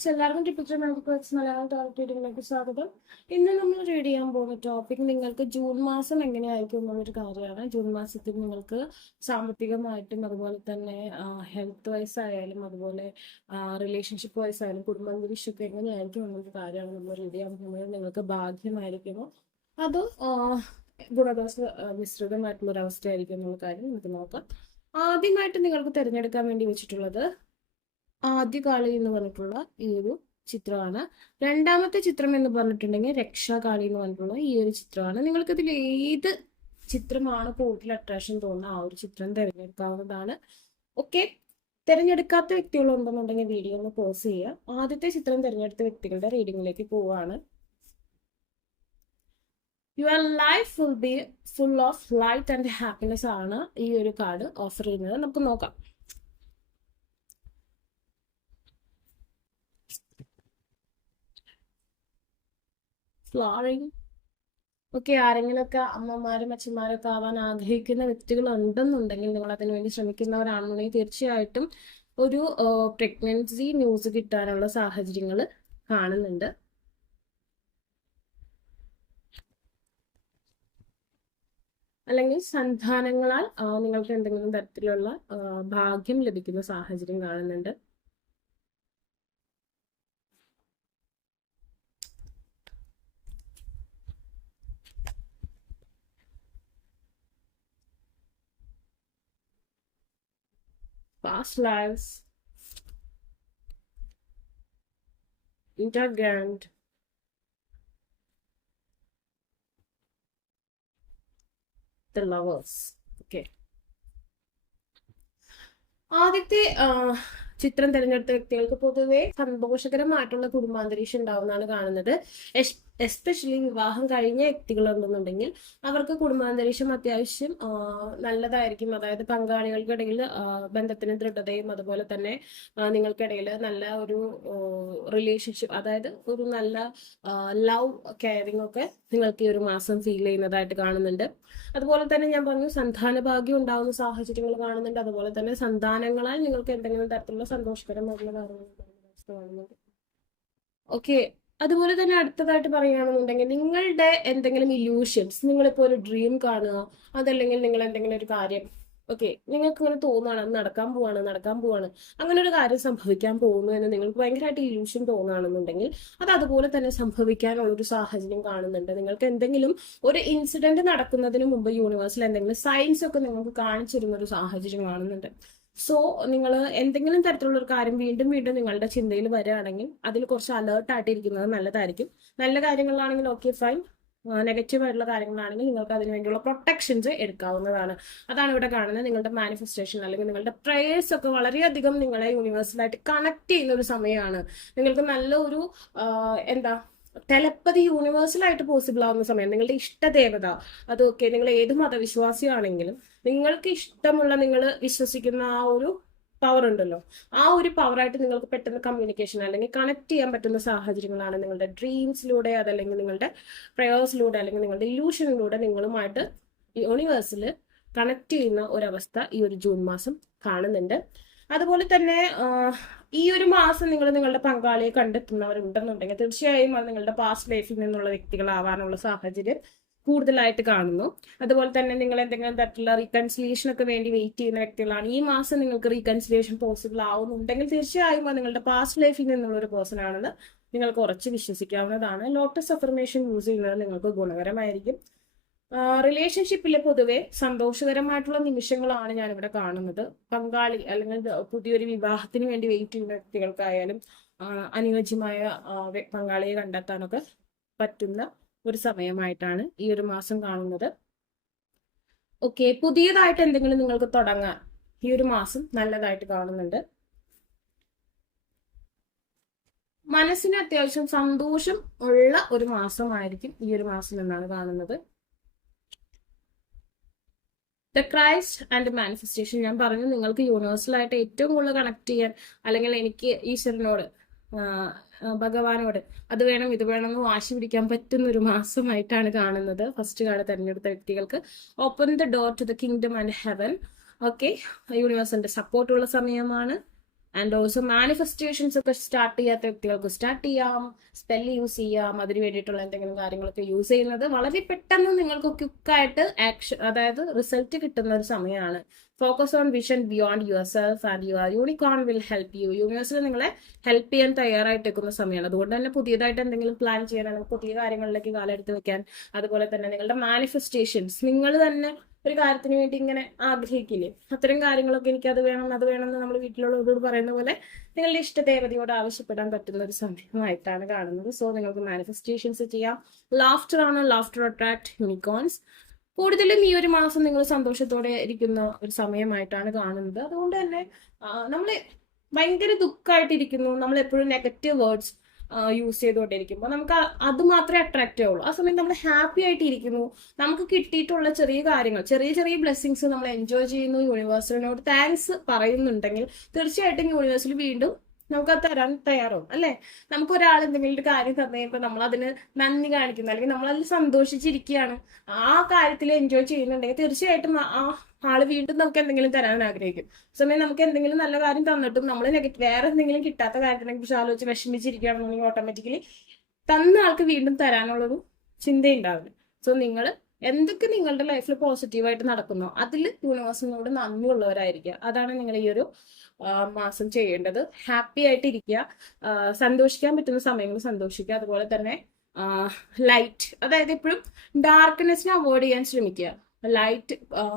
Friends, എല്ലാവർക്കും typical magic Malayalam ടോപ്പിക്കിലേക്ക് സ്വാഗതം. ഇന്ന് നമ്മൾ റീഡ് ചെയ്യാൻ പോകുന്ന ടോപ്പിക് നിങ്ങൾക്ക് ജൂൺ മാസം എങ്ങനെയായിരിക്കും എന്നുള്ളൊരു കാര്യമാണ്. ജൂൺ മാസത്തിൽ നിങ്ങൾക്ക് സാമ്പത്തികമായിട്ടും അതുപോലെ തന്നെ ഹെൽത്ത് വൈസ് ആയാലും അതുപോലെ റിലേഷൻഷിപ്പ് വൈസ് ആയാലും കുടുംബാന്തരീക്ഷമൊക്കെ എങ്ങനെയായിരിക്കും എന്നുള്ളൊരു കാര്യമാണ് നമ്മൾ റീഡ് ചെയ്യാൻ പോകുന്നത്. നിങ്ങൾക്ക് ഭാഗ്യമായിരിക്കുമോ അതോ ഗുണദോഷ മിശ്രിതമായിട്ടുള്ളൊരവസ്ഥയായിരിക്കും എന്നുള്ള കാര്യം നമുക്ക് നോക്കാം. ആദ്യമായിട്ട് നിങ്ങൾക്ക് തിരഞ്ഞെടുക്കാൻ വേണ്ടി വെച്ചിട്ടുള്ളത് ആദ്യകാളി എന്ന് പറഞ്ഞിട്ടുള്ള ഈ ഒരു ചിത്രമാണ്. രണ്ടാമത്തെ ചിത്രം എന്ന് പറഞ്ഞിട്ടുണ്ടെങ്കിൽ രക്ഷാകാളി എന്ന് പറഞ്ഞിട്ടുള്ള ഈ ഒരു ചിത്രമാണ്. നിങ്ങൾക്ക് ഇതിൽ ഏത് ചിത്രമാണ് കൂടുതൽ അട്രാക്ഷൻ തോന്നുന്ന ആ ഒരു ചിത്രം തിരഞ്ഞെടുക്കാവുന്നതാണ്. ഓക്കെ, തിരഞ്ഞെടുക്കാത്ത വ്യക്തികളുണ്ടെന്നുണ്ടെങ്കിൽ വീഡിയോ ഒന്ന് പോസ് ചെയ്യുക. ആദ്യത്തെ ചിത്രം തിരഞ്ഞെടുത്ത വ്യക്തികളുടെ റീഡിങ്ങിലേക്ക് പോവുകയാണ്. Your life will be full of light and happiness ആണ് ഈ ഒരു കാർഡ് ഓഫർ ചെയ്യുന്നത്. നമുക്ക് നോക്കാം. ഫ്ലോറിങ്. ഓക്കെ, ആരെങ്കിലുമൊക്കെ അമ്മമാരും അച്ഛന്മാരൊക്കെ ആവാൻ ആഗ്രഹിക്കുന്ന വ്യക്തികൾ ഉണ്ടെന്നുണ്ടെങ്കിൽ, നിങ്ങൾ അതിനു വേണ്ടി ശ്രമിക്കുന്നവരാണെന്നുണ്ടെങ്കിൽ തീർച്ചയായിട്ടും ഒരു പ്രഗ്നൻസി ന്യൂസ് കിട്ടാനുള്ള സാഹചര്യങ്ങൾ കാണുന്നുണ്ട്. അല്ലെങ്കിൽ സന്താനങ്ങളാൽ നിങ്ങൾക്ക് എന്തെങ്കിലും തരത്തിലുള്ള ഭാഗ്യം ലഭിക്കുന്ന സാഹചര്യം കാണുന്നുണ്ട്. Past lives, intergrand, the lovers. Okay. ആദ്യത്തെ ചിത്രം തിരഞ്ഞെടുത്ത വ്യക്തികൾക്ക് പൊതുവെ സന്തോഷകരമായിട്ടുള്ള കുടുംബാന്തരീക്ഷം ഉണ്ടാവുന്നതാണ് കാണുന്നത്. എസ്പെഷ്യലി വിവാഹം കഴിഞ്ഞ വ്യക്തികളുണ്ടെന്നുണ്ടെങ്കിൽ അവർക്ക് കുടുംബാന്തരീക്ഷം അത്യാവശ്യം നല്ലതായിരിക്കും. അതായത് പങ്കാളികൾക്കിടയിൽ ബന്ധത്തിന് ദൃഢതയും അതുപോലെ തന്നെ നിങ്ങൾക്കിടയിൽ നല്ല ഒരു റിലേഷൻഷിപ്പ്, അതായത് ഒരു നല്ല ലവ് കെയറിംഗ് ഒക്കെ നിങ്ങൾക്ക് ഈ ഒരു മാസം ഫീൽ ചെയ്യുന്നതായിട്ട് കാണുന്നുണ്ട്. അതുപോലെ തന്നെ ഞാൻ പറഞ്ഞു, സന്താന ഭാഗ്യം ഉണ്ടാകുന്ന സാഹചര്യങ്ങൾ കാണുന്നുണ്ട്. അതുപോലെ തന്നെ സന്താനങ്ങളാൽ നിങ്ങൾക്ക് എന്തെങ്കിലും തരത്തിലുള്ള സന്തോഷകരമായിട്ടുള്ള കാര്യങ്ങൾ. ഓക്കെ, അതുപോലെ തന്നെ അടുത്തതായിട്ട് പറയുകയാണെന്നുണ്ടെങ്കിൽ നിങ്ങളുടെ എന്തെങ്കിലും ഇല്യൂഷൻസ്, നിങ്ങളിപ്പോൾ ഒരു ഡ്രീം കാണുക, അതല്ലെങ്കിൽ നിങ്ങൾ എന്തെങ്കിലും ഒരു കാര്യം നിങ്ങൾക്ക് ഇങ്ങനെ തോന്നുകയാണ് നടക്കാൻ പോവാണ് അങ്ങനെ ഒരു കാര്യം സംഭവിക്കാൻ പോകുന്നു എന്ന് നിങ്ങൾക്ക് ഭയങ്കരമായിട്ട് ഇല്യൂഷൻ തോന്നുകയാണെന്നുണ്ടെങ്കിൽ അത് അതുപോലെ തന്നെ സംഭവിക്കാനുള്ള ഒരു സാഹചര്യം കാണുന്നുണ്ട്. നിങ്ങൾക്ക് എന്തെങ്കിലും ഒരു ഇൻസിഡന്റ് നടക്കുന്നതിന് മുമ്പ് യൂണിവേഴ്സിൽ എന്തെങ്കിലും സയൻസ് ഒക്കെ നിങ്ങൾക്ക് കാണിച്ചു തരുന്ന ഒരു സാഹചര്യം കാണുന്നുണ്ട്. സോ നിങ്ങൾ എന്തെങ്കിലും തരത്തിലുള്ള ഒരു കാര്യം വീണ്ടും വീണ്ടും നിങ്ങളുടെ ചിന്തയിൽ വരികയാണെങ്കിൽ അതിൽ കുറച്ച് അലേർട്ടായിട്ടിരിക്കുന്നത് നല്ലതായിരിക്കും. നല്ല കാര്യങ്ങളാണെങ്കിൽ ഓക്കെ ഫൈൻ, നെഗറ്റീവ് ആയിട്ടുള്ള കാര്യങ്ങളാണെങ്കിൽ നിങ്ങൾക്ക് അതിന് വേണ്ടിയുള്ള പ്രൊട്ടക്ഷൻസ് എടുക്കാവുന്നതാണ്. അതാണ് ഇവിടെ കാണുന്നത്. നിങ്ങളുടെ മാനിഫെസ്റ്റേഷൻ അല്ലെങ്കിൽ നിങ്ങളുടെ പ്രേയേഴ്സ് ഒക്കെ വളരെയധികം നിങ്ങളെ യൂണിവേഴ്സലായിട്ട് കണക്ട് ചെയ്യുന്ന ഒരു സമയമാണ്. നിങ്ങൾക്ക് നല്ല ഒരു ടെലപ്പതി യൂണിവേഴ്സലായിട്ട് പോസിബിൾ ആവുന്ന സമയം. നിങ്ങളുടെ ഇഷ്ടദേവത അതൊക്കെ നിങ്ങൾ ഏത് മതവിശ്വാസിയാണെങ്കിലും നിങ്ങൾക്ക് ഇഷ്ടമുള്ള, നിങ്ങൾ വിശ്വസിക്കുന്ന ആ ഒരു പവർ ഉണ്ടല്ലോ, ആ ഒരു പവറായിട്ട് നിങ്ങൾക്ക് പെട്ടെന്ന് കമ്മ്യൂണിക്കേഷൻ അല്ലെങ്കിൽ കണക്ട് ചെയ്യാൻ പറ്റുന്ന സാഹചര്യങ്ങളാണ് നിങ്ങളുടെ ഡ്രീംസിലൂടെ, അതല്ലെങ്കിൽ നിങ്ങളുടെ പ്രേയേഴ്സിലൂടെ, അല്ലെങ്കിൽ നിങ്ങളുടെ ഇല്യൂഷനിലൂടെ നിങ്ങളുമായിട്ട് യൂണിവേഴ്സിൽ കണക്ട് ചെയ്യുന്ന ഒരവസ്ഥ ഈ ഒരു ജൂൺ മാസം കാണുന്നുണ്ട്. അതുപോലെ തന്നെ ഈ ഒരു മാസം നിങ്ങൾ നിങ്ങളുടെ പങ്കാളിയെ കണ്ടെത്തുന്നവരുണ്ടെന്നുണ്ടെങ്കിൽ തീർച്ചയായും അത് നിങ്ങളുടെ പാസ്റ്റ് ലൈഫിൽ നിന്നുള്ള വ്യക്തികളാവാനുള്ള സാഹചര്യം കൂടുതലായിട്ട് കാണുന്നു. അതുപോലെ തന്നെ നിങ്ങൾ എന്തെങ്കിലും തരത്തിലുള്ള റീകൺസിലിയേഷൻ ഒക്കെ വേണ്ടി വെയിറ്റ് ചെയ്യുന്ന വ്യക്തികളാണ്. ഈ മാസം നിങ്ങൾക്ക് റീകൺസിലിയേഷൻ പോസിബിൾ ആവുന്നുണ്ടെങ്കിൽ തീർച്ചയായും അത് നിങ്ങളുടെ പാസ്റ്റ് ലൈഫിൽ നിന്നുള്ള ഒരു പേഴ്സൺ ആണെന്ന് നിങ്ങൾക്ക് ഉറച്ച് വിശ്വസിക്കാവുന്നതാണ്. ലോട്ടസ് അഫർമേഷൻ യൂസ് ചെയ്യുന്നത് നിങ്ങൾക്ക് ഗുണകരമായിരിക്കും. റിലേഷൻഷിപ്പിൽ പൊതുവെ സന്തോഷകരമായിട്ടുള്ള നിമിഷങ്ങളാണ് ഞാനിവിടെ കാണുന്നത്. പങ്കാളി അല്ലെങ്കിൽ പുതിയൊരു വിവാഹത്തിന് വേണ്ടി വെയിറ്റ് ചെയ്യുന്ന വ്യക്തികൾക്കായാലും അനുയോജ്യമായ പങ്കാളിയെ കണ്ടെത്താനൊക്കെ പറ്റുന്ന ഒരു സമയമായിട്ടാണ് ഈ ഒരു മാസം കാണുന്നത്. ഓക്കെ, പുതിയതായിട്ട് എന്തെങ്കിലും നിങ്ങൾക്ക് തുടങ്ങാൻ ഈ ഒരു മാസം നല്ലതായിട്ട് കാണുന്നുണ്ട്. മനസ്സിന് അത്യാവശ്യം സന്തോഷം ഉള്ള ഒരു മാസമായിരിക്കും ഈ ഒരു മാസം എന്നാണ് കാണുന്നത്. The Christ and manifestation. ഞാൻ പറഞ്ഞു, നിങ്ങൾക്ക് യൂണിവേഴ്സലായിട്ട് ഏറ്റവും കൂടുതൽ കണക്ട് ചെയ്യാൻ, അല്ലെങ്കിൽ എനിക്ക് ഈശ്വരനോട്, ഭഗവാനോട് അത് വേണം ഇത് വേണം എന്ന് വാശി പിടിക്കാൻ പറ്റുന്ന ഒരു മാസമായിട്ടാണ് കാണുന്നത്. ഫസ്റ്റ് കാർഡ് തിരഞ്ഞെടുത്ത വ്യക്തികൾക്ക് open the door to the kingdom and heaven. Okay, യൂണിവേഴ്സിന്റെ സപ്പോർട്ടുള്ള സമയമാണ്. ആൻഡ് ഓൾസോ മാനിഫെസ്റ്റേഷൻസ് ഒക്കെ സ്റ്റാർട്ട് ചെയ്യാത്ത വ്യക്തികൾക്ക് സ്റ്റാർട്ട് ചെയ്യാം, സ്പെല്ല് യൂസ് ചെയ്യാം, അതിന് വേണ്ടിയിട്ടുള്ള എന്തെങ്കിലും കാര്യങ്ങളൊക്കെ യൂസ് ചെയ്യുന്നത് വളരെ പെട്ടെന്ന് നിങ്ങൾക്ക് ക്വിക്കായിട്ട് ആക്ഷൻ, അതായത് റിസൾട്ട് കിട്ടുന്ന ഒരു സമയമാണ്. Focus on vision beyond your self and your unicorn will help you. യൂണിവേഴ്സിൽ നിങ്ങളെ ഹെൽപ്പ് ചെയ്യാൻ തയ്യാറായിട്ട് നിൽക്കുന്ന സമയമാണ്. അതുകൊണ്ട് തന്നെ പുതിയതായിട്ട് എന്തെങ്കിലും പ്ലാൻ ചെയ്യാൻ, പുതിയ കാര്യങ്ങളിലേക്ക് കാലെടുത്ത് വെക്കാൻ, അതുപോലെ തന്നെ നിങ്ങളുടെ മാനിഫെസ്റ്റേഷൻസ്, നിങ്ങൾ തന്നെ ഒരു കാര്യത്തിന് വേണ്ടി ഇങ്ങനെ ആഗ്രഹിക്കില്ലേ, അത്തരം കാര്യങ്ങളൊക്കെ എനിക്ക് അത് വേണം അത് വേണം എന്ന് നമ്മൾ വീട്ടിലുള്ളവരോട് പറയുന്ന പോലെ നിങ്ങളുടെ ഇഷ്ടദേവതയോട് ആവശ്യപ്പെടാൻ പറ്റുന്ന ഒരു സമയമായിട്ടാണ് കാണുന്നത്. സോ നിങ്ങൾക്ക് മാനിഫെസ്റ്റേഷൻസ് ചെയ്യാം. ലാഫ്റ്റർ ആണ്, ലാഫ്റ്റർ അട്രാക്ട് യൂണിക്കോൺസ്. കൂടുതലും ഈ ഒരു മാസം നിങ്ങൾ സന്തോഷത്തോടെ ഇരിക്കുന്ന ഒരു സമയമായിട്ടാണ് കാണുന്നത്. അതുകൊണ്ട് തന്നെ നമ്മൾ ഭയങ്കര ദുഃഖമായിട്ടിരിക്കുന്നു, നമ്മൾ എപ്പോഴും നെഗറ്റീവ് വേർഡ്സ് യൂസ് ചെയ്തുകൊണ്ടിരിക്കുമ്പോൾ നമുക്ക് അത് മാത്രമേ അട്രാക്റ്റ് ആവുള്ളൂ. ആ സമയം നമ്മൾ ഹാപ്പി ആയിട്ട് ഇരിക്കുന്നു, നമുക്ക് കിട്ടിയിട്ടുള്ള ചെറിയ കാര്യങ്ങൾ, ചെറിയ ചെറിയ ബ്ലെസ്സിങ്സ് നമ്മൾ എൻജോയ് ചെയ്യുന്നു, യൂണിവേഴ്സിനോട് താങ്ക്സ് പറയുന്നുണ്ടെങ്കിൽ തീർച്ചയായിട്ടും യൂണിവേഴ്സിൽ വീണ്ടും നമുക്ക് അത് തരാൻ തയ്യാറാവും അല്ലേ. നമുക്ക് ഒരാൾ എന്തെങ്കിലും ഒരു കാര്യം തന്നു കഴിയുമ്പോൾ നമ്മൾ അതിന് നന്ദി കാണിക്കുന്നു, അല്ലെങ്കിൽ നമ്മൾ അതിൽ സന്തോഷിച്ചിരിക്കുകയാണ്, ആ കാര്യത്തിൽ എൻജോയ് ചെയ്യുന്നുണ്ടെങ്കിൽ തീർച്ചയായിട്ടും ആ ആള് വീണ്ടും നമുക്ക് എന്തെങ്കിലും തരാൻ ആഗ്രഹിക്കും. സമയം നമുക്ക് എന്തെങ്കിലും നല്ല കാര്യം തന്നിട്ടും നമ്മൾ വേറെ എന്തെങ്കിലും കിട്ടാത്ത കാര്യത്തിനെ കുറിച്ച് ആലോചിച്ച് വിഷമിച്ചിരിക്കുകയാണെന്നുണ്ടെങ്കിൽ ഓട്ടോമാറ്റിക്കലി തന്ന ആൾക്ക് വീണ്ടും തരാനുള്ളൊരു ചിന്തയുണ്ടാവില്ല. സോ നിങ്ങൾ എന്തൊക്കെ നിങ്ങളുടെ ലൈഫിൽ പോസിറ്റീവായിട്ട് നടക്കുന്നോ അതിൽ യൂണിവേഴ്സിനോട് നന്ദിയുള്ളവരായിരിക്കുക. അതാണ് നിങ്ങൾ ഈ ഒരു മാസം ചെയ്യേണ്ടത്. ഹാപ്പി ആയിട്ട് ഇരിക്കുക, സന്തോഷിക്കാൻ പറ്റുന്ന സമയങ്ങളിൽ സന്തോഷിക്കുക. അതുപോലെ തന്നെ ലൈറ്റ്, അതായത് എപ്പോഴും ഡാർക്ക്നെസ്സിനെ അവോയ്ഡ് ചെയ്യാൻ ശ്രമിക്കുക. ലൈറ്റ്,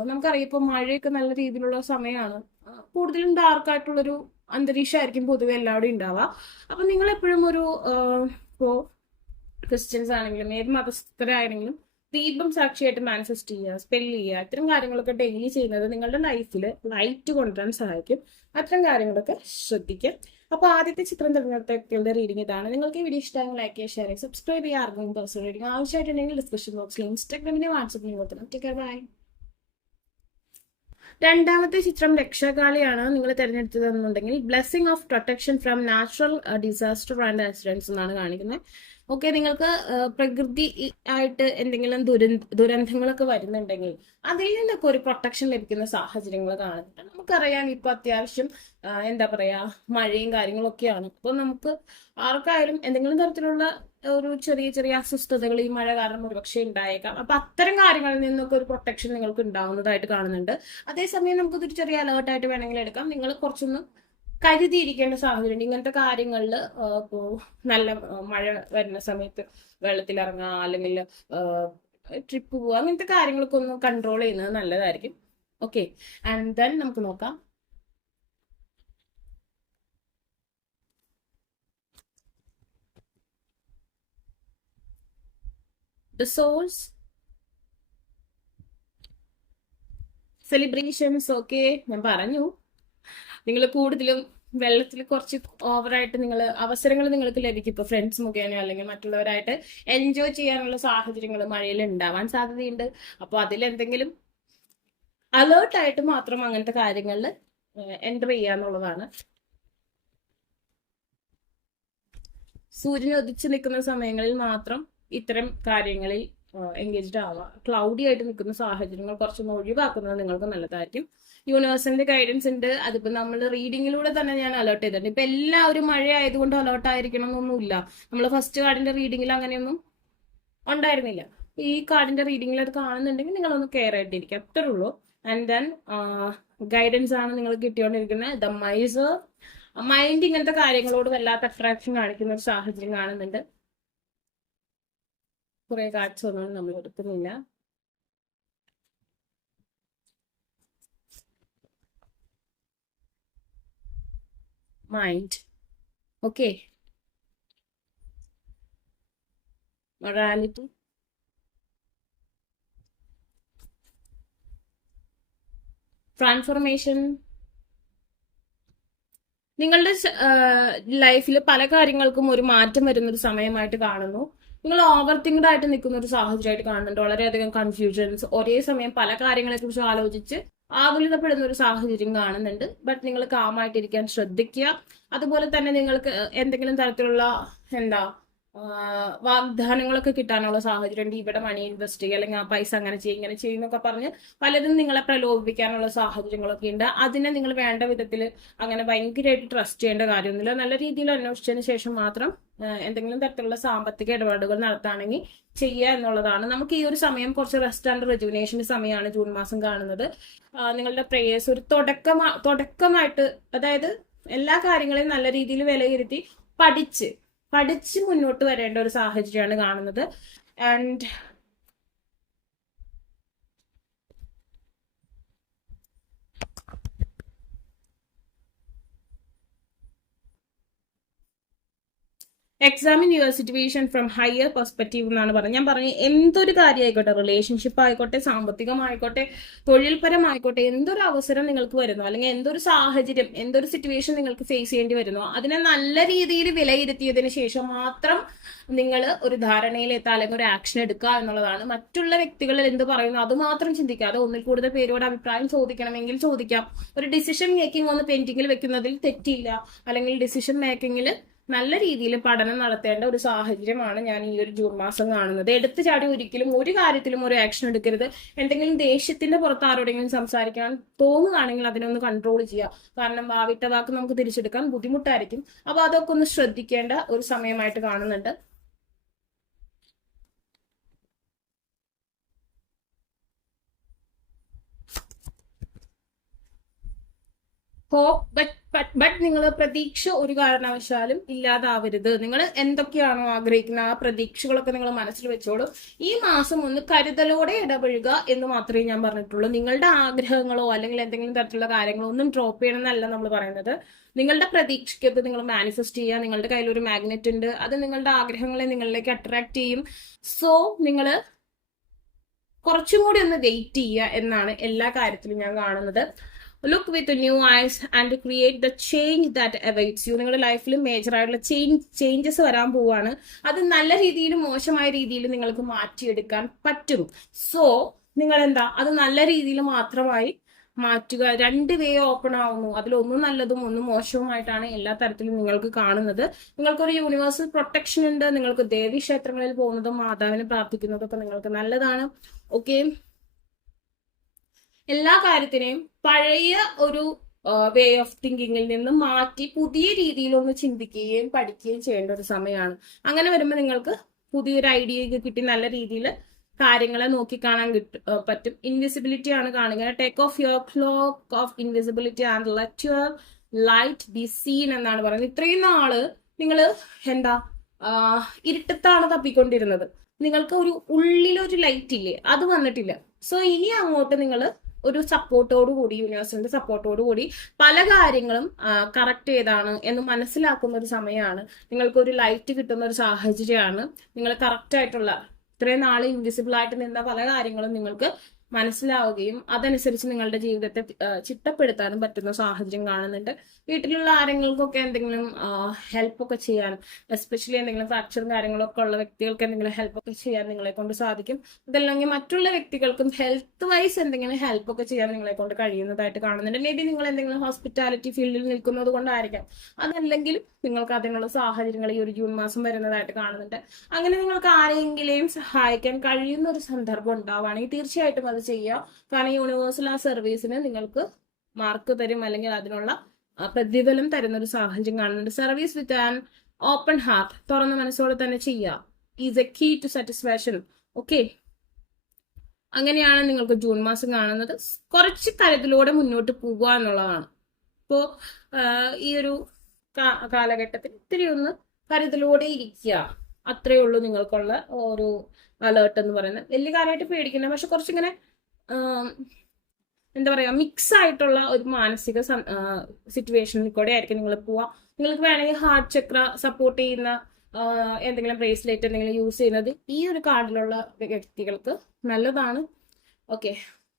നമുക്കറിയാം ഇപ്പൊ മഴയൊക്കെ നല്ല രീതിയിലുള്ള സമയമാണ്, കൂടുതലും ഡാർക്കായിട്ടുള്ളൊരു അന്തരീക്ഷമായിരിക്കും പൊതുവെ എല്ലാവരുടെയും ഉണ്ടാവുക. അപ്പൊ നിങ്ങൾ എപ്പോഴും ഒരു ഇപ്പോ ക്രിസ്ത്യൻസ് ആണെങ്കിലും ഏത് മതസ്ഥരാണെങ്കിലും ദീപം സാക്ഷിയായിട്ട് മാനിഫെസ്റ്റ് ചെയ്യുക, സ്പെൽ ചെയ്യുക, ഇത്തരം കാര്യങ്ങളൊക്കെ ഡെയിലി ചെയ്യുന്നത് നിങ്ങളുടെ ലൈഫിൽ ലൈറ്റ് കൊണ്ടുവരാൻ സഹായിക്കും. അത്തരം കാര്യങ്ങളൊക്കെ ശ്രദ്ധിക്കുക. അപ്പോൾ ആദ്യത്തെ ചിത്രം തിരഞ്ഞെടുത്ത വ്യക്തികളുടെ റീഡിംഗ് ഇതാണ്. നിങ്ങൾക്ക് ഈ വീഡിയോ ഇഷ്ടമായി ലൈക്ക് ചെയ്യുക, ഷെയർ ചെയ്യുക, സബ്സ്ക്രൈബ് ചെയ്യുക. ആർക്കും പേഴ്സണൽ റീഡിംഗ് ആവശ്യമായിട്ടുണ്ടെങ്കിൽ ഡിസ്ക്രിപ്ഷൻ ബോക്സിൽ ഇൻസ്റ്റാഗ്രാമിനെ വാട്സപ്പിനെ കൊടുക്കണം. Take care, bye. രണ്ടാമത്തെ ചിത്രം രക്ഷാകാളിയാണ് നിങ്ങൾ തിരഞ്ഞെടുത്തതെന്നുണ്ടെങ്കിൽ blessing of protection from natural disaster and accidents എന്നാണ് കാണിക്കുന്നത്. ഓക്കെ, നിങ്ങൾക്ക് പ്രകൃതി ആയിട്ട് എന്തെങ്കിലും ദുരന്തങ്ങളൊക്കെ വരുന്നുണ്ടെങ്കിൽ അതിൽ നിന്നൊക്കെ ഒരു പ്രൊട്ടക്ഷൻ ലഭിക്കുന്ന സാഹചര്യങ്ങൾ കാണുന്നുണ്ട്. നമുക്കറിയാം ഇപ്പൊ അത്യാവശ്യം എന്താ പറയാ മഴയും കാര്യങ്ങളൊക്കെയാണ്. അപ്പൊ നമുക്ക് ആർക്കായാലും എന്തെങ്കിലും തരത്തിലുള്ള ഒരു ചെറിയ ചെറിയ അസ്വസ്ഥതകൾ ഈ മഴ കാരണം ഒരുപക്ഷെ ഉണ്ടായേക്കാം. അപ്പൊ അത്തരം കാര്യങ്ങളിൽ നിന്നൊക്കെ ഒരു പ്രൊട്ടക്ഷൻ നിങ്ങൾക്ക് ഉണ്ടാവുന്നതായിട്ട് കാണുന്നുണ്ട്. അതേസമയം നമുക്കൊരു ചെറിയ അലേർട്ടായിട്ട് വേണമെങ്കിൽ എടുക്കാം. നിങ്ങൾ കുറച്ചൊന്ന് കരുതിയിരിക്കേണ്ട സാഹചര്യം ഇങ്ങനത്തെ കാര്യങ്ങളിൽ. ഇപ്പോ നല്ല മഴ വരുന്ന സമയത്ത് വെള്ളത്തിലിറങ്ങുക, അല്ലെങ്കിൽ ട്രിപ്പ് പോവുക, അങ്ങനത്തെ കാര്യങ്ങളൊക്കെ ഒന്ന് കൺട്രോൾ ചെയ്യുന്നത് നല്ലതായിരിക്കും. ഓക്കെ, ആൻഡ് ദെൻ നമുക്ക് നോക്കാം. The souls, celebrations. ഓക്കെ, ഞാൻ പറഞ്ഞു നിങ്ങൾ കൂടുതലും വെള്ളത്തിൽ കുറച്ച് ഓവറായിട്ട് അവസരങ്ങൾ നിങ്ങൾക്ക് ലഭിക്കും. ഇപ്പൊ ഫ്രണ്ട്സ് മുഖേന അല്ലെങ്കിൽ മറ്റുള്ളവരായിട്ട് എൻജോയ് ചെയ്യാനുള്ള സാഹചര്യങ്ങൾ മഴയിൽ ഉണ്ടാവാൻ സാധ്യതയുണ്ട്. അപ്പോൾ അതിലെന്തെങ്കിലും അലേർട്ടായിട്ട് മാത്രം അങ്ങനത്തെ കാര്യങ്ങളിൽ എൻ്റർ ചെയ്യാന്നുള്ളതാണ്. സൂര്യൻ ഉദിച്ചു നിൽക്കുന്ന സമയങ്ങളിൽ മാത്രം ഇത്തരം കാര്യങ്ങളിൽ എൻഗേജ്ഡ് ആവുക. ക്ലൗഡി ആയിട്ട് നിൽക്കുന്ന സാഹചര്യങ്ങൾ കുറച്ചൊന്ന് ഒഴിവാക്കുന്നത് നിങ്ങൾക്ക് നല്ലതായിരിക്കും. യൂണിവേഴ്സിന്റെ ഗൈഡൻസ് ഉണ്ട്. അതിപ്പോ നമ്മൾ റീഡിങ്ങിലൂടെ തന്നെ ഞാൻ അലേർട്ട് ചെയ്തിട്ടുണ്ട്. ഇപ്പൊ എല്ലാവരും മഴ ആയതുകൊണ്ട് അലേർട്ട് ആയിരിക്കണം എന്നൊന്നുമില്ല. നമ്മൾ ഫസ്റ്റ് കാർഡിന്റെ റീഡിങ്ങിൽ അങ്ങനെയൊന്നും ഉണ്ടായിരുന്നില്ല. ഈ കാർഡിന്റെ റീഡിങ്ങിൽ അത് കാണുന്നുണ്ടെങ്കിൽ നിങ്ങളൊന്ന് കെയർ ആയിട്ടിരിക്കുക, അത്രേ ഉള്ളൂ. ആൻഡ് ദെൻ ഗൈഡൻസ് ആണ് നിങ്ങൾ കിട്ടിയോണ്ടിരിക്കുന്നത്. ദ മൈസർ, മൈൻഡ് ഇങ്ങനത്തെ കാര്യങ്ങളോട് വല്ലാത്ത അട്രാക്ഷൻ കാണിക്കുന്ന ഒരു സാഹചര്യം കാണുന്നുണ്ട്. കുറെ കാർഡ്സ് ഒന്നും നമ്മൾ എടുക്കുന്നില്ല. Mind, okay. Morality, transformation. നിങ്ങളുടെ ലൈഫിൽ പല കാര്യങ്ങൾക്കും ഒരു മാറ്റം വരുന്ന ഒരു സമയമായിട്ട് കാണുന്നു. നിങ്ങൾ ഓവർ തിങ്ക്ഡ് ആയിട്ട് നിൽക്കുന്ന ഒരു സാഹചര്യമായിട്ട് കാണുന്നുണ്ട്. വളരെയധികം കൺഫ്യൂഷൻസ്, ഒരേ സമയം പല കാര്യങ്ങളെ കുറിച്ച് ആലോചിച്ച് ആകുലതപ്പെടുന്ന ഒരു സാഹചര്യം കാണുന്നുണ്ട്. ബട്ട് നിങ്ങൾ കാമായിട്ടിരിക്കാൻ ശ്രദ്ധിക്കുക. അതുപോലെ തന്നെ നിങ്ങൾക്ക് എന്തെങ്കിലും തരത്തിലുള്ള വാഗ്ദാനങ്ങളൊക്കെ കിട്ടാനുള്ള സാഹചര്യം ഉണ്ട്. ഇവിടെ മണി ഇൻവെസ്റ്റ് ചെയ്യുക, അല്ലെങ്കിൽ ആ പൈസ അങ്ങനെ ചെയ്യും ഇങ്ങനെ ചെയ്യും എന്നൊക്കെ പറഞ്ഞ് പലരും നിങ്ങളെ പ്രലോഭിപ്പിക്കാനുള്ള സാഹചര്യങ്ങളൊക്കെ ഉണ്ട്. അതിനെ നിങ്ങൾ വേണ്ട വിധത്തിൽ അങ്ങനെ ഭയങ്കരമായിട്ട് ട്രസ്റ്റ് ചെയ്യേണ്ട കാര്യമൊന്നുമില്ല. നല്ല രീതിയിൽ അന്വേഷിച്ചതിന് ശേഷം മാത്രം എന്തെങ്കിലും തരത്തിലുള്ള സാമ്പത്തിക ഇടപാടുകൾ നടത്തുകയാണെങ്കിൽ ചെയ്യുക എന്നുള്ളതാണ്. നമുക്ക് ഈ ഒരു സമയം കുറച്ച് റെസ്റ്റ് ആൻഡ് റെജുവിനേഷന്റെ സമയമാണ് ജൂൺ മാസം കാണുന്നത്. നിങ്ങളുടെ പ്രേയേഴ്സ് ഒരു തുടക്കമായിട്ട്, അതായത് എല്ലാ കാര്യങ്ങളെയും നല്ല രീതിയിൽ വിലയിരുത്തി പഠിച്ച് മുന്നോട്ട് വരേണ്ട ഒരു സാഹചര്യമാണ് കാണുന്നത്. And examine your situation from higher perspective എന്നാണ് പറഞ്ഞത്. ഞാൻ പറഞ്ഞു എന്തൊരു കാര്യമായിക്കോട്ടെ, റിലേഷൻഷിപ്പ് ആയിക്കോട്ടെ, സാമ്പത്തികമായിക്കോട്ടെ, തൊഴിൽപരമായിക്കോട്ടെ, എന്തൊരു അവസരം നിങ്ങൾക്ക് വരുന്നോ, അല്ലെങ്കിൽ എന്തൊരു സാഹചര്യം, എന്തൊരു സിറ്റുവേഷൻ നിങ്ങൾക്ക് ഫേസ് ചെയ്യേണ്ടി വരുന്നോ, അതിനെ നല്ല രീതിയിൽ വിലയിരുത്തിയതിനു ശേഷം മാത്രം നിങ്ങൾ ഒരു ധാരണയിലെത്താൻ അല്ലെങ്കിൽ ഒരു ആക്ഷൻ എടുക്കുക എന്നുള്ളതാണ്. മറ്റുള്ള വ്യക്തികൾ എന്ത് പറയുന്നു അത് മാത്രം ചിന്തിക്കാതെ ഒന്നിൽ കൂടുതൽ പേരോട് അഭിപ്രായം ചോദിക്കണമെങ്കിൽ ചോദിക്കാം. ഒരു ഡിസിഷൻ മേക്കിംഗ് ഒന്ന് പെൻഡിങ്ങിൽ വെക്കുന്നതിൽ തെറ്റില്ല. അല്ലെങ്കിൽ ഡിസിഷൻ മേക്കിങ്ങിൽ നല്ല രീതിയിൽ പഠനം നടത്തേണ്ട ഒരു സാഹചര്യമാണ് ഞാൻ ഈ ഒരു ജൂൺ മാസം കാണുന്നത്. എടുത്തു ചാടി ഒരിക്കലും ഒരു കാര്യത്തിലും ഒരു ആക്ഷൻ എടുക്കരുത്. എന്തെങ്കിലും ദേഷ്യത്തിന്റെ പുറത്ത് ആരോടെങ്കിലും സംസാരിക്കാൻ തോന്നുകയാണെങ്കിൽ അതിനൊന്ന് കൺട്രോൾ ചെയ്യുക. കാരണം വാവിട്ട വാക്ക് നമുക്ക് തിരിച്ചെടുക്കാൻ ബുദ്ധിമുട്ടായിരിക്കും. അപ്പൊ അതൊക്കെ ഒന്ന് ശ്രദ്ധിക്കേണ്ട ഒരു സമയമായിട്ട് കാണുന്നുണ്ട്. ഹോപ്പ് ബട്ട് നിങ്ങൾ പ്രതീക്ഷ ഒരു കാരണവശാലും ഇല്ലാതാവരുത്. നിങ്ങൾ എന്തൊക്കെയാണോ ആഗ്രഹിക്കുന്നത് ആ പ്രതീക്ഷകളൊക്കെ നിങ്ങൾ മനസ്സിൽ വെച്ചോളൂ. ഈ മാസം ഒന്ന് കരുതലോടെ ഇടപഴകുക എന്ന് മാത്രമേ ഞാൻ പറഞ്ഞിട്ടുള്ളൂ. നിങ്ങളുടെ ആഗ്രഹങ്ങളോ അല്ലെങ്കിൽ എന്തെങ്കിലും തരത്തിലുള്ള കാര്യങ്ങളോ ഒന്നും ഡ്രോപ്പ് ചെയ്യണമെന്നല്ല നമ്മൾ പറയുന്നത്. നിങ്ങളുടെ പ്രതീക്ഷയ്ക്കത് നിങ്ങൾ മാനിഫെസ്റ്റ് ചെയ്യുക. നിങ്ങളുടെ കയ്യിൽ ഒരു മാഗ്നറ്റ് ഉണ്ട്, അത് നിങ്ങളുടെ ആഗ്രഹങ്ങളെ നിങ്ങളിലേക്ക് അട്രാക്ട് ചെയ്യും. സോ നിങ്ങൾ കുറച്ചും കൂടി ഒന്ന് വെയിറ്റ് ചെയ്യുക എന്നാണ് എല്ലാ കാര്യത്തിലും ഞാൻ കാണുന്നത്. Look with new eyes and create the change that awaits you. നിങ്ങളുടെ ലൈഫിൽ മേജർ ആയിട്ടുള്ള ചേഞ്ചസ് വരാൻ പോവാണ്. അത് നല്ല രീതിയിലും മോശമായ രീതിയിലും നിങ്ങൾക്ക് മാറ്റിയെടുക്കാൻ പറ്റും. സോ നിങ്ങൾ എന്താ അത് നല്ല രീതിയിൽ മാത്രമായി മാറ്റുക. രണ്ട് വേ ഓപ്പൺ ആവുന്നു. അതിലൊന്നും നല്ലതും ഒന്നും മോശവുമായിട്ടാണ് എല്ലാ തരത്തിലും നിങ്ങൾക്ക് കാണുന്നത്. നിങ്ങൾക്കൊരു യൂണിവേഴ്സൽ പ്രൊട്ടക്ഷൻ ഉണ്ട്. നിങ്ങൾക്ക് ദേവീ ക്ഷേത്രങ്ങളിൽ പോകുന്നതും മാതാവിനെ പ്രാർത്ഥിക്കുന്നതും ഒക്കെ നിങ്ങൾക്ക് നല്ലതാണ്. ഓക്കെ, എല്ലാ കാര്യത്തിനെയും പഴയ ഒരു വേ ഓഫ് തിങ്കിങ്ങിൽ നിന്ന് മാറ്റി പുതിയ രീതിയിൽ ഒന്ന് ചിന്തിക്കുകയും പഠിക്കുകയും ചെയ്യേണ്ട ഒരു സമയമാണ്. അങ്ങനെ വരുമ്പോൾ നിങ്ങൾക്ക് പുതിയൊരു ഐഡിയ ഒക്കെ കിട്ടി നല്ല രീതിയിൽ കാര്യങ്ങളെ നോക്കിക്കാണാൻ പറ്റും. ഇൻവിസിബിലിറ്റി ആണ് കാണുക. Take off your clock of invisibility and let your light be seen എന്നാണ് പറയുന്നത്. ഇത്രയും നാള് നിങ്ങൾ എന്താ ഇരുട്ടത്താണ് തപ്പിക്കൊണ്ടിരുന്നത്. നിങ്ങൾക്ക് ഒരു ഉള്ളിലൊരു ലൈറ്റ് ഇല്ലേ, അത് വന്നിട്ടില്ല. സോ ഇനി അങ്ങോട്ട് നിങ്ങൾ ഒരു സപ്പോർട്ടോടുകൂടി, യൂണിവേഴ്സിന്റെ സപ്പോർട്ടോടുകൂടി പല കാര്യങ്ങളും കറക്റ്റ് ചെയ്താണ് എന്ന് മനസ്സിലാക്കുന്ന ഒരു സമയമാണ്. നിങ്ങൾക്കൊരു ലൈറ്റ് കിട്ടുന്ന ഒരു സാഹചര്യമാണ്. നിങ്ങൾ കറക്റ്റ് ആയിട്ടുള്ള ഇത്രയും നാളെ ഇൻവിസിബിൾ ആയിട്ട് നിന്ന പല കാര്യങ്ങളും നിങ്ങൾക്ക് മനസ്സിലാവുകയും അതനുസരിച്ച് നിങ്ങളുടെ ജീവിതത്തെ ചിട്ടപ്പെടുത്താനും പറ്റുന്ന സാഹചര്യം കാണുന്നുണ്ട്. വീട്ടിലുള്ള ആരെങ്കിലുമൊക്കെ എന്തെങ്കിലും ഹെൽപ്പൊക്കെ ചെയ്യാൻ, എസ്പെഷ്യലി എന്തെങ്കിലും ഫ്രാക്ചറും കാര്യങ്ങളൊക്കെ ഉള്ള വ്യക്തികൾക്ക് എന്തെങ്കിലും ഹെൽപ്പൊക്കെ ചെയ്യാൻ നിങ്ങളെ കൊണ്ട് സാധിക്കും. അതല്ലെങ്കിൽ മറ്റുള്ള വ്യക്തികൾക്കും ഹെൽത്ത് വൈസ് എന്തെങ്കിലും ഹെൽപ്പൊക്കെ ചെയ്യാൻ നിങ്ങളെ കൊണ്ട് കഴിയുന്നതായിട്ട് കാണുന്നുണ്ട്. മേ ബി നിങ്ങൾ എന്തെങ്കിലും ഹോസ്പിറ്റാലിറ്റി ഫീൽഡിൽ നിൽക്കുന്നത് കൊണ്ടായിരിക്കാം. അതല്ലെങ്കിൽ നിങ്ങൾക്ക് അതിനുള്ള സാഹചര്യങ്ങൾ ഈ ഒരു ജൂൺ മാസം വരുന്നതായിട്ട് കാണുന്നുണ്ട്. അങ്ങനെ നിങ്ങൾക്ക് ആരെങ്കിലും സഹായിക്കാൻ കഴിയുന്ന ഒരു സന്ദർഭം ഉണ്ടാവുകയാണെങ്കിൽ തീർച്ചയായിട്ടും അത് ചെയ്യുക. കാരണം യൂണിവേഴ്സൽ ആ സർവീസിന് നിങ്ങൾക്ക് മാർക്ക് തരും, അല്ലെങ്കിൽ അതിനുള്ള പ്രതിഫലം തരുന്ന ഒരു സാഹചര്യം കാണുന്നുണ്ട്. Service with an open heart, തുറന്ന മനസ്സോടെ തന്നെ ചെയ്യുക, is a key to satisfaction. Okay, അങ്ങനെയാണ് നിങ്ങൾക്ക് ജൂൺ മാസം കാണുന്നത്. കുറച്ച് കരുതലോടെ മുന്നോട്ട് പോവുക എന്നുള്ളതാണ്. ഇപ്പോ ഈ ഒരു കാലഘട്ടത്തിൽ ഇത്തിരി ഒന്ന് കരുതലോടെ ഇരിക്കുക, അത്രയേ ഉള്ളൂ നിങ്ങൾക്കുള്ള ഒരു അലേർട്ട് എന്ന് പറയുന്നത്. വലിയ കാര്യമായിട്ട് പേടിക്കണം, പക്ഷെ കുറച്ചിങ്ങനെ എന്താ പറയാ മിക്സ് ആയിട്ടുള്ള ഒരു മാനസിക സിറ്റുവേഷനിൽ കൂടെ ആയിരിക്കും നിങ്ങൾ പോവാ. നിങ്ങൾക്ക് വേണമെങ്കിൽ ഹാർട്ട് ചക്ര സപ്പോർട്ട് ചെയ്യുന്ന എന്തെങ്കിലും ബ്രേസ്ലെറ്റ് എന്തെങ്കിലും യൂസ് ചെയ്യുന്നത് ഈ ഒരു കാർഡിലുള്ള വ്യക്തികൾക്ക് നല്ലതാണ്. ഓക്കെ,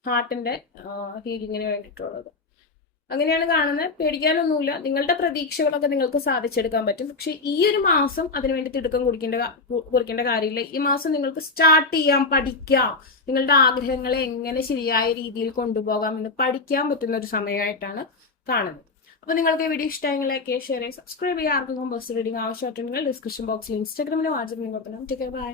ഹാർട്ടിന്റെ ഹീലിങ്ങിന് വേണ്ടിയിട്ടുള്ളത്. അങ്ങനെയാണ് കാണുന്നത്. പേടിക്കാനൊന്നുമില്ല. നിങ്ങളുടെ പ്രതീക്ഷകളൊക്കെ നിങ്ങൾക്ക് സാധിച്ചെടുക്കാൻ പറ്റും. പക്ഷെ ഈ ഒരു മാസം അതിനുവേണ്ടി തിടുക്കം കുറിക്കേണ്ട കാര്യമില്ല. ഈ മാസം നിങ്ങൾക്ക് സ്റ്റാർട്ട് ചെയ്യാം, പഠിക്കാം, നിങ്ങളുടെ ആഗ്രഹങ്ങളെ എങ്ങനെ ശരിയായ രീതിയിൽ കൊണ്ടുപോകാം എന്ന് പഠിക്കാൻ പറ്റുന്ന ഒരു സമയമായിട്ടാണ് കാണുന്നത്. അപ്പോൾ നിങ്ങൾക്ക് ഈ വീഡിയോ ഇഷ്ടമെങ്കിൽ ലൈക്ക് ഷെയർ സബ്സ്ക്രൈബ് ചെയ്യുക. ആർക്കും ബസ് റീഡിംഗ് ആവശ്യമായിട്ടുണ്ടെങ്കിൽ ഡിസ്ക്രിപ്ഷൻ ബോക്സിൽ ഇൻസ്റ്റാഗ്രാമിലും വാട്സാപ്പിലും കൊടുക്കണം. Take care, by.